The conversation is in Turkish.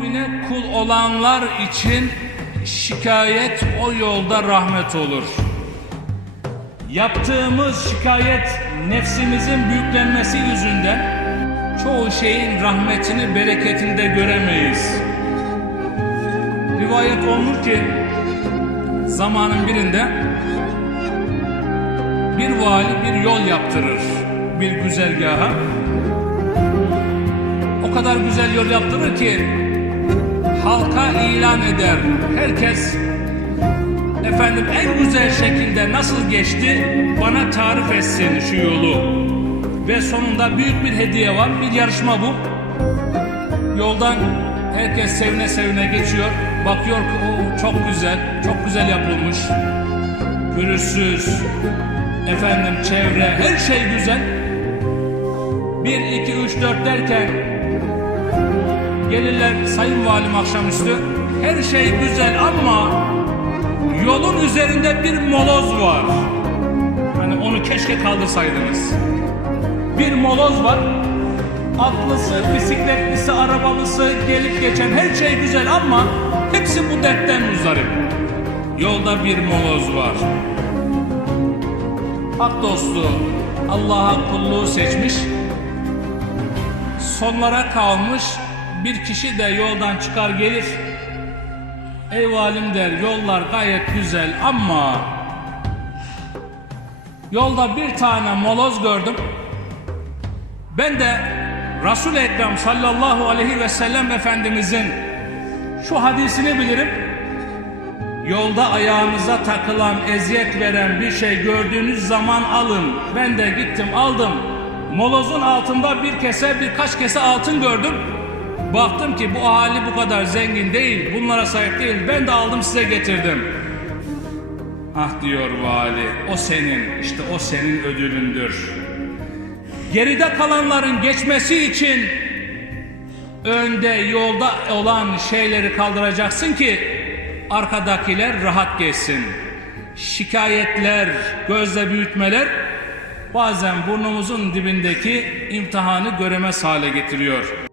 Rabbine kul olanlar için şikayet o yolda rahmet olur. Yaptığımız şikayet nefsimizin büyüklenmesi yüzünden çoğu şeyin rahmetini, bereketini de göremeyiz. Rivayet olunur ki zamanın birinde bir vali bir yol yaptırır bir güzergaha. O kadar güzel yol yaptırır ki halka ilan eder. Herkes efendim en güzel şekilde nasıl geçti bana tarif etsin şu yolu. Ve sonunda büyük bir hediye var. Bir yarışma bu. Yoldan herkes sevine sevine geçiyor. Bakıyor ki o çok güzel, çok güzel yapılmış. Pürüzsüz, efendim çevre, her şey güzel. 1, 2, 3, 4 derken gelirler sayın valim akşamüstü. Her şey güzel ama yolun üzerinde bir moloz var. Hani onu keşke kaldırsaydınız. Bir moloz var. Atlısı, bisikletlisi, arabalısı, gelip geçen her şey güzel ama hepsi bu dertten muzdarip. Yolda bir moloz var. Hak dostu Allah'a kulluğu seçmiş. Sonlara kalmış bir kişi de yoldan çıkar gelir. Ey valim der yollar gayet güzel ama yolda bir tane moloz gördüm. Ben de Resul-i Ekrem sallallahu aleyhi ve sellem Efendimizin şu hadisini bilirim. Yolda ayağınıza takılan, eziyet veren bir şey gördüğünüz zaman alın. Ben de gittim aldım. Molozun altında bir kese, birkaç kese altın gördüm. Baktım ki bu ahali bu kadar zengin değil, bunlara sahip değil. Ben de aldım size getirdim. Ah diyor vali, o senin, işte o senin ödülündür. Geride kalanların geçmesi için önde yolda olan şeyleri kaldıracaksın ki arkadakiler rahat geçsin. Şikayetler, gözle büyütmeler bazen burnumuzun dibindeki imtihanı göremez hale getiriyor.